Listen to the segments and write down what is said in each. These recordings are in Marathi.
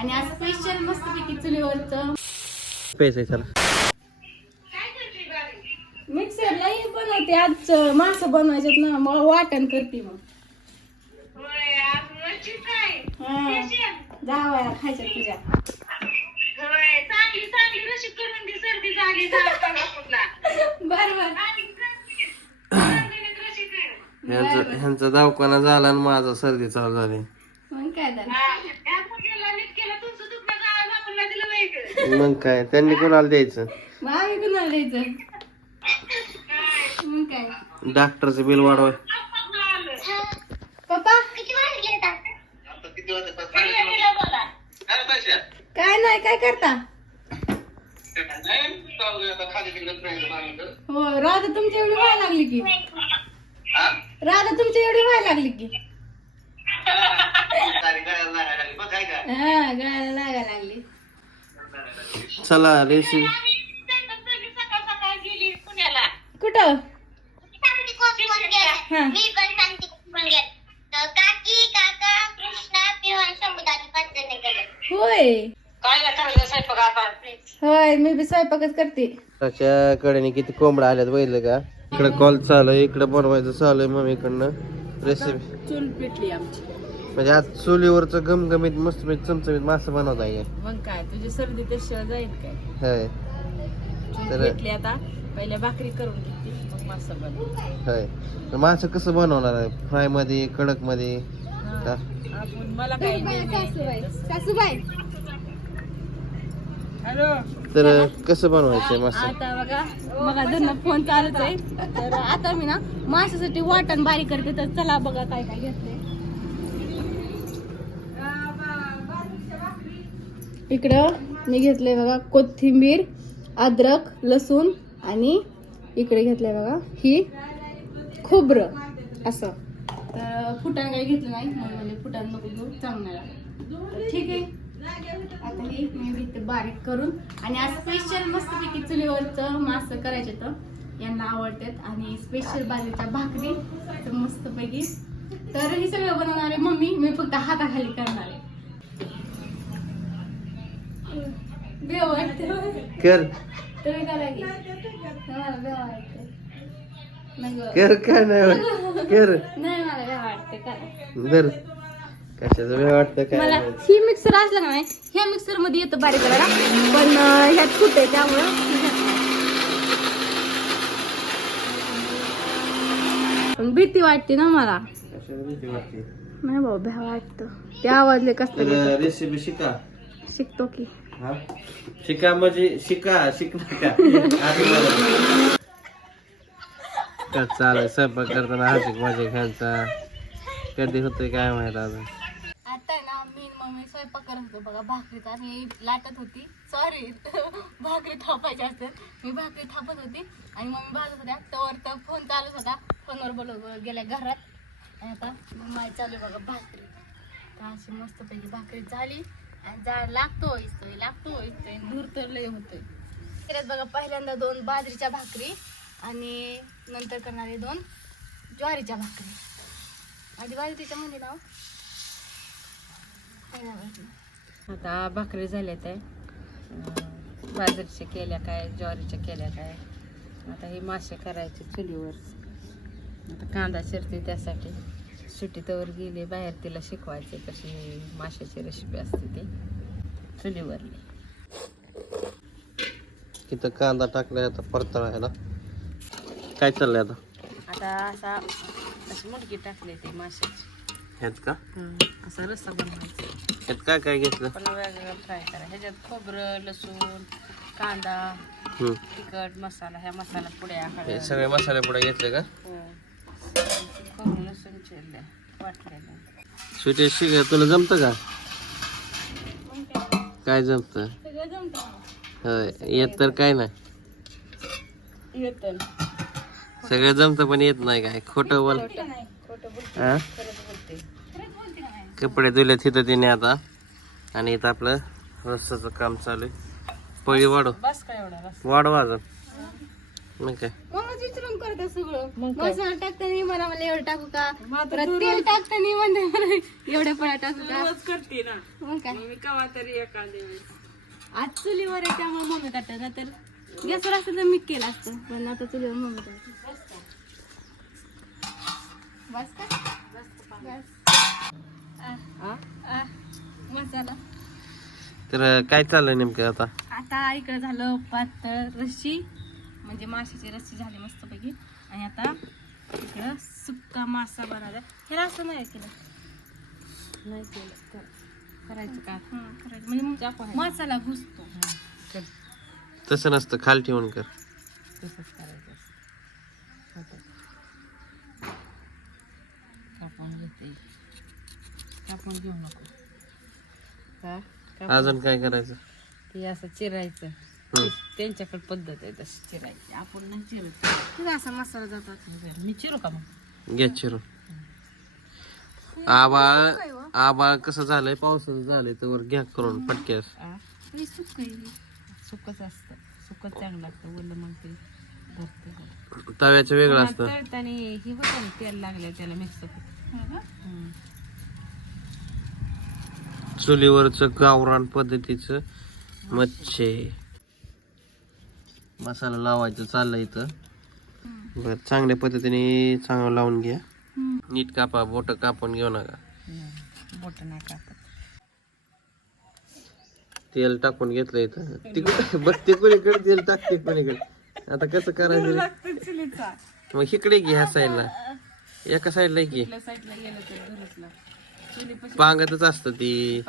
आणि आज स्पेशल मस्तपैकी चुलीवरचं. पैसे चला. मिक्सरला हे बनवते आज मासं बनवायच्यात ना मग वाटण करते मग. हा. जावया खायच्या तुझ्या. बर बर ह्यांचा ह्यांचा दवाखाना झाला आणि माझा सर्दी चालू झाली मग काय झालं मग काय? त्यांनी कोणाला द्यायचं? कुणाला द्यायचं? मग काय? डॉक्टरचं बिल वाढवाय. पप्पा? काय नाही काय करता? हो राधा तुमच्या एवढी व्हायला लागली की. राधा तुमच्या एवढी व्हायला लागली की. हा गळायला लागायला लागली. चला रेसिपी कुठं? हा. होय. होय मी बी स्वयंपाकच करते. त्याच्या कडेने किती कोंबड्या आल्यात बघितलं का? इकडे कॉल चालू आहे इकडे बनवायचं चालू आहे मम्मीकडनं. रेसिपी चूल पेटली आमची. म्हणजे आज चुलीवरचं गमगमीत मस्त चमचमीत मासं बनवत आहे. मग काय तुझी सर्दी तशी जाईल काय? होय. चूल तर- पेटली आता पहिल्या भाकरी करून घेते मग मासा बनव. होय. तर मासं कसं बनवणार आहे? फ्रायमध्ये कडकमध्ये का? आपण मला काय सासूबाई हॅलो. तर कसं बनवायचं मासं? आता बघा बघा जर फोन चालूच आहे तर आता मी ना माशासाठी वाटण बारीक करते तर चला बघा काय काय घेतले इकडं मी घेतलंय बघा कोथिंबीर अद्रक लसूण आणि इकडे घेतलंय बघा ही खोबरं असं. तर फुटाण काही घेतलं नाही म्हणून म्हणजे फुटाण नको घेऊ चांगला ठीक आहे. आता हे मी घेते बारीक करून आणि आज स्पेशल मस्तपैकी चुलीवरचं मासं करायचे तर यांना आवडतात. आणि स्पेशल बाजूच्या भाकरी तर मस्तपैकी. तर हे सगळं बनवणार आहे मम्मी मी फक्त हाताखाली करणार आहे. कर. करा काय नाही कर. नाही मला कशाचं वेळ वाटतं काय मला. ही मिक्सर असलं का नाही ह्या मिक्सरमध्ये येतं बारीक करायला पण ह्यात आहे त्यामुळं. पण भीती वाटते ना मला. कशाला भीती वाटते? नाही भाऊ भ्या वाटतं. ते आवाजले कसं रेसिपी शिका. शिकतो की. हा? शिका म्हणजे शिका शिक नका असं बोला. का चालेल स्वयंपाक करताना हासिक माझ्या घ्यायचा कधी होतोय काय माहीत अजून. आता आहे ना मी आणि मम्मी स्वयंपाक करत होतो बघा भाकरीत आणि लाटत होती. सॉरी भाकरी थापायची असतात. मी भाकरी थापत होती आणि मम्मी भाजत होत्या. तवर तर फोन चालूच होता. फोनवर बोलत गेल्या घरात. आणि आता माझी चालू आहे बघा भाकरी. तर अशी मस्तपैकी भाकरी झाली. जाळ लागतो इस्तोय लागतो इस्तोय धूर तर लय होतोय. त्यात बघा पहिल्यांदा दोन बाजरीच्या भाकरी आणि नंतर करणारे दोन ज्वारीच्या भाकरी. आधी बाजरीच्या म्हणजे नाव? आता भाकरी झाल्या त्या बाजरीच्या केल्या काय ज्वारीच्या केल्या काय? आता हे मासे करायचे चुलीवर. आता कांदा शिरते त्यासाठी. सुट्टी तवर गेली बाहेर तिला शिकवायचे कशी माशाची रेसिपी असते ती. चुलीवरली. तिथं कांदा टाकलाय आता परतळायला काय चाललंय आता? आता असा अशी मुडकी टाकली ती माशाची. ह्यात का? असा रस्सा बनवायचा. ह्यात काय काय घेतलं? पण वेगवेगळं फ्राय करा. ह्याच्यात खोबरं लसूण कांदा. तिखट मसाला ह्या मसाला पुड्या हे सगळे मसाले पुढे घेतले का? खोबरं लसूण सुटे शिक तुला जमतं का? काय जमतं? सगळं जमतं होय येत तर काय नाही. येतं सगळं जमतं पण येत नाही काय? खोटं बोल. खोटं नाही खोटं बोलते. हा खरंच बोलते. खरंच बोलते का नाही? कपडे धुले तिथं तिने आता. आणि इथं आपलं रस्त्याचं काम चालू आहे. पळी वाढव. बस काय एवढा? बस. वाढव अजून. मग काय? मम्मीच विचारून करते सगळं. मग काय? मसाला टाकताना मला मला एवढं टाकू का? आता परत तेल टाकताना म्हणते मला. एवढे पण टाकू का? रोज करते ना. मग काय? मग मी कवा तरी एखाद्या वेळेस आज चुलीवर आहे त्यामुळे मम्मी करतात ना तर गॅसवर असतं तर मी केलं असतं. पण आता चुलीवर मम्मी करते. बस का? बस. हा? आ, मसाला तर काय चाललंय नेमकं आता? आता इकडे झालं पातळ रस्सी म्हणजे माशाची रस्सी झाली मस्तपैकी. आणि आता इकडं सुक्का मासा बनवला. हे असं नाही केलं. नाही केलं. कर. करायचं का? हं, करायचं. म्हणजे मग मसाला घुसतो. तसं नसतं खाल ठेवून कर. तसंच करायचं. कापून घेते. कापून घेऊ नको. का? कापून अजून काय करायचं? ते असं चिरायचं. त्यांच्याकडे पद्धत आहे तशी चिरायची. आपण नाही चिरत. हे असा मसाला जातात मी चिरू का मग? घ्या चिरून आबाळ आबाळ कसं झालंय? पावसाचं झालंय तर घ्या करून पटक्यास. आ? हे आहे. सुकच असतं. सुकच चांगलं लागतं. ओलं मग ते धरते तव्याचं वेगळं असतं. तळताना हे होतं ना तेल लागलं त्याला मिक्स हो? चुलीवरच गावरान पद्धतीचं मच्छे. मसाला लावायचं चाललंय इथं. बर चांगल्या पद्धतीने चांगलं लावून घ्या. नीट कापा बोट कापून घेऊ नका. बोट नाही कापत. तेल टाकून घेतलं इथं. तिकडे बघ कोणीकडे तेल टाकते कोणीकडे? आता कसं करायचं? रे? चुलीचा. मग इकडे घे ह्या साईडला. एका साईडला घे. कुठल्या साईडला गेलं तर धुरसला चुली पशी पांगतच असतं ती.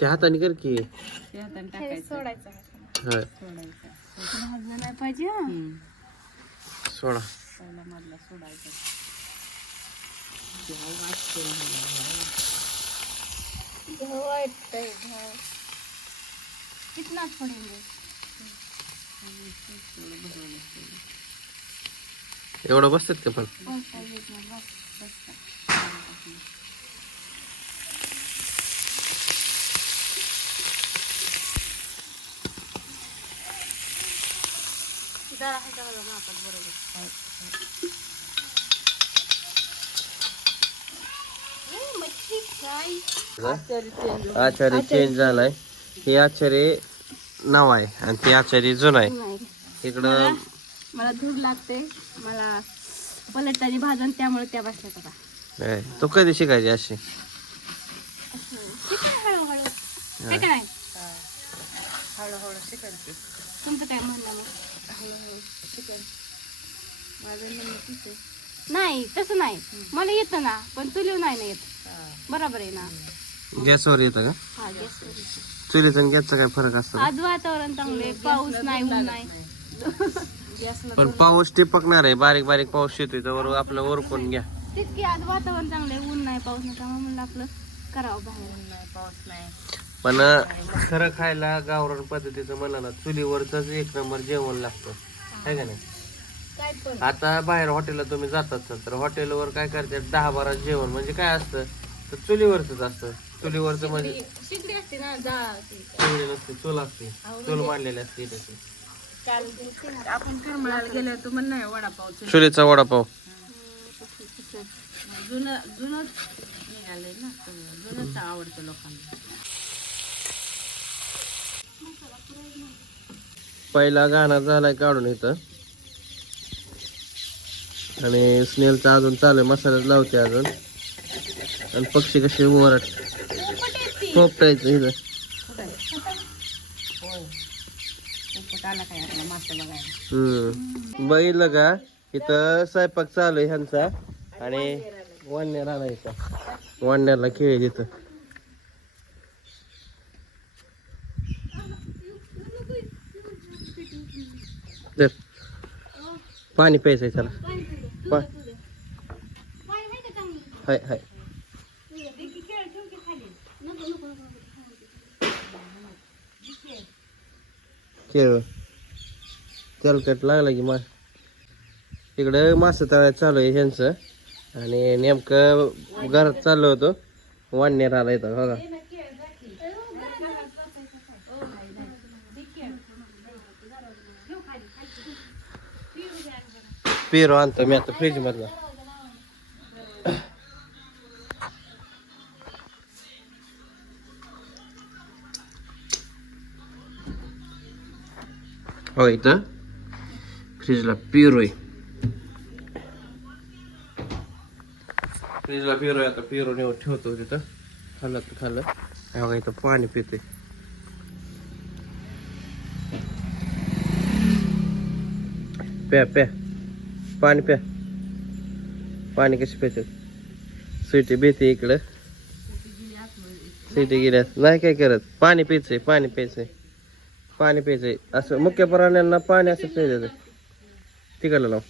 त्या हाताने कर की ते हाताने हे टाकायचं सोडायचं. होय सोडायचं भाजलं नाही पाहिजे हं. हम्म. सोडा पहिला मधला सोडायचा तेव्हा वाजते मला. घ्यावं वाटतंय, घ्यावं. कितनाच पडेल एवढं बसतात का पण बसता. जरा ह्याच्यावर मापात बरोबर. आचारी आचार्य चेंज झालाय. हे आचार्य नाव आहे आणि ते आचार्य जुनं आहे. इकडं मला धूर लागते. मला पलटतानी भाजन त्यामुळे त्या काय, तो कधी शिकायची अशी? हळूहळू. शिकायची. तुमचं काय म्हणणं मग हळूहळू शिकेन माझं म्हणणं तीच आहे. नाही तसं नाही. मला येतं ना पण चुलीव नाही ना येत. बरोबर आहे ना? गॅसवर येतं का? हा गॅसवर येतं. चुलीचा आणि गॅसचा काय फरक असतो आज वातावरण चांगलं आहे पाऊस नाही ऊन नाही. गॅसला पण पाऊस टिपकणार आहे. बारीक बारीक पाऊस येतोय तर आपलं ओरकून घ्या. तेच की आज वातावरण चांगलं आहे ऊन नाही पाऊस नाही. त्यामुळे म्हणलं आपलं करावं बाहेर. नाही पाऊस नाही. पण खरं खायला गावरान पद्धतीचं म्हणलं ना चुलीवरच एक नंबर जेवण लागतं. आहे का नाही? काय पण. आता बाहेर हॉटेलला तुम्ही जातात तर हॉटेलवर काय करतात दहा बारा जेवण म्हणजे काय असतं? तर चुलीवरच असतं. चुलीवरचं म्हणजे शिकडी असते ना जा ती. चुली नसते चूल असते. चूल मांडलेली असते त्याची. आपण करमळाला गेल्या तर म्हण नाही वडापाव चुली. चुलीचा वडापाव. जुनं जुनं निघालंय ना जुनंच आवडतं लोकांना. पहिला गाणा झालाय काढून इथं. आणि स्नेलचा अजून चालू आहे मसाल्यात लावते अजून. आणि पक्षी कसे ओरट पोपटायचं इथं. हम्म. बघितलं का? इथं स्वयंपाक चालू आहे ह्यांचा. आणि वन्यार आला इथं. वन्यारला खेळ तिथं धर. पाणी प्यायचंय. पा- आहे का चांगलं? हाय हाय. केळ, तेलकट लागला की मास इकडं मासे तळायला चालू आहे ह्यांचं. आणि नेमकं घरात चाललो होतो. वाढण्यात आला इथं बघा. पेरू आणतो मी आता फ्रीज मधला हो इथं फ्रीजला पेरू आहे फ्रीजला पेरू आहे आता पेरू नेऊन ठेवतो तिथं खाल्लं तर खाल्लं बघा इथं पाणी पिते प्या प्या पाणी प्या. पाणी कशी प्यायचं? स्वीटी बेते इकडं. स्वीटी गेल्यास नाही काय करत? पाणी प्यायचंय पाणी प्यायचंय. पाणी प्यायचंय. असं मुख्य प्राण्यांना पाणी असं प्यायचं तिकडला लाव.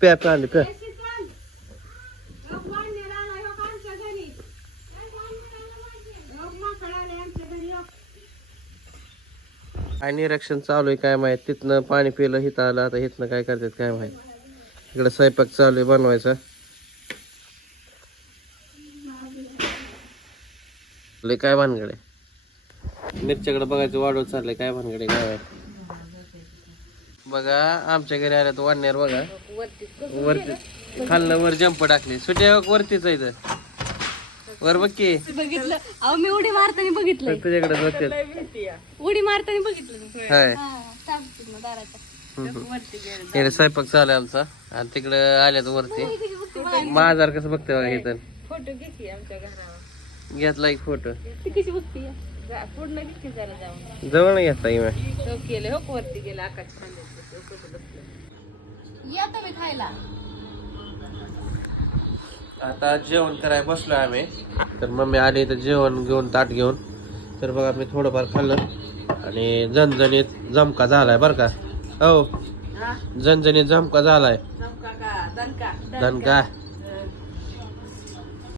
प्या पाणी प्या. काय निरीक्षण चालू आहे काय माहीत. तिथनं पाणी पिलं हिथं आलं आता हिथनं काय करतात काय माहीत. इकडं स्वयंपाक चालू आहे बनवायचा. लय काय भानगडे मिरच्याकडे बघायचं वाढवत चाललंय काय भानगडे काय माहीत. बघा आमच्या घरी आल्या तर वाढण्यावर बघा. वरती खाल्लं वर जंप टाकली. सुट्या वरतीच आहे इथं. वर बघ की. बघितलं. अहो मी उडी मारताना बघितलंय. तुझ्याकडे बघते उडी मारताना बघितलं मी. हाय. हा, दाराच्या. इकडे स्वयंपाक चालू आहे आमचा. आणि तिकडे आल्यात वरती. माझार कसं बघते बघा इथं फोटो घे की आमच्या घरावर. घेतला एक फोटो. ती कशी बघते? जा, पूर्ण घे की जरा जाऊन. जवळ नाही घेतला मी तो केले हो वरती गेला आकाश खांद्याचं बसलं? खायला. आता जेवण करायला बसलो आम्ही. तर मम्मी आली तर जेवण घेऊन ताट घेऊन. तर बघा मी थोडंफार खाल्लं. आणि झणझणीत जमका झालाय बरं का. हो. हा? झणझणीत जमका झालाय. जमका का? दणका. दणका.